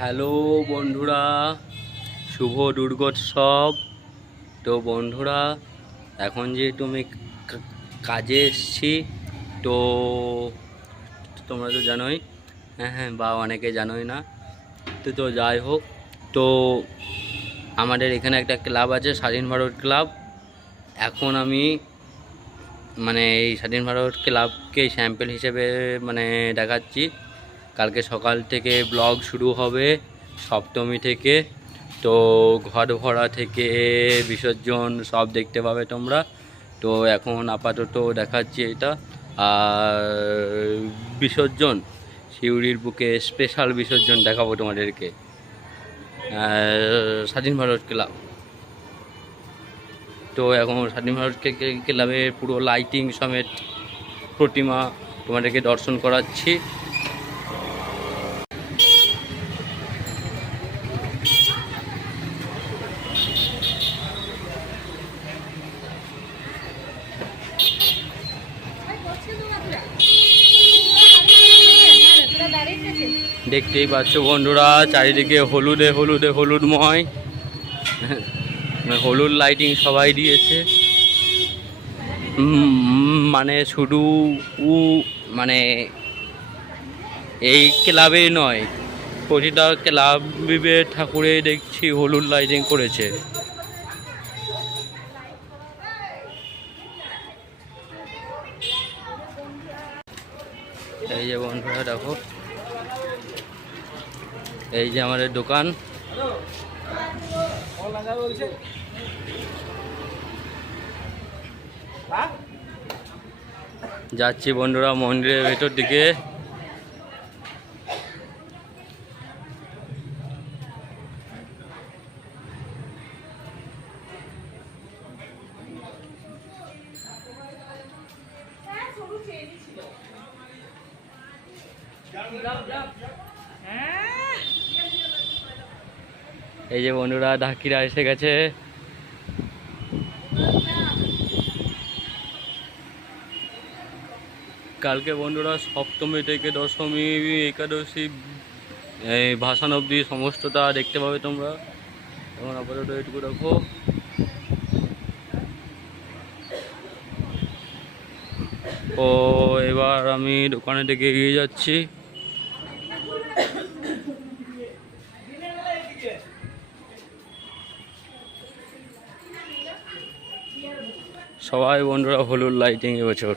Hello বন্ধুরা, শুভ দুর্গোৎসব। তো বন্ধুরা, এখন যেহেতু আমি কাজে এসছি, তো তোমরা তো জানোই, হ্যাঁ বা অনেকে জানোই না। তো যাই হোক, তো আমাদের এখানে একটা ক্লাব আছে, স্বাধীন ভারত ক্লাব। এখন আমি এই স্বাধীন ভারত ক্লাবকে স্যাম্পল হিসেবে দেখাচ্ছি। কালকে সকাল থেকে ব্লগ শুরু হবে, সপ্তমী থেকে। তো ঘট ভরা থেকে বিসর্জন সব দেখতে পাবে তোমরা। তো এখন আপাতত দেখাচ্ছি এটা। আর বিসর্জন, শিউরির বুকে স্পেশাল বিসর্জন দেখাবো তোমাদেরকে, স্বাধীন ভারত ক্লাব। তো এখন স্বাধীন ভারত ক্লাবের পুরো লাইটিং সমেত প্রতিমা তোমাদেরকে দর্শন করাচ্ছি। দেখতেই পাচ্ছ বন্ধুরা, চারিদিকে হলুদে হলুদে হলুদময়, হলুদ লাইটিং সবাই দিয়েছে। শুধু এই ক্লাবে নয়, প্রতিটা ক্লাবে ঠাকুরে দেখছি হলুদ লাইটিং করেছে। এই যে বন্ধুরা দেখো, এই যে আমাদের দোকান। যাচ্ছি বন্ধুরা মন্দিরের ভেতর দিকে। এই যে বন্ধুরা, ঢাকিরা এসে গেছে। কালকে বন্ধুরা সপ্তমী থেকে দশমী, একাদশী, এই ভাসান অবধি সমস্তটা দেখতে পাবে তোমরা। এখন আপাতত এটুকু রাখো। ও এবার আমি দোকানে থেকে এগিয়ে যাচ্ছি। সবাই বন্ধুরা হলুদ লাইটিং এবছর।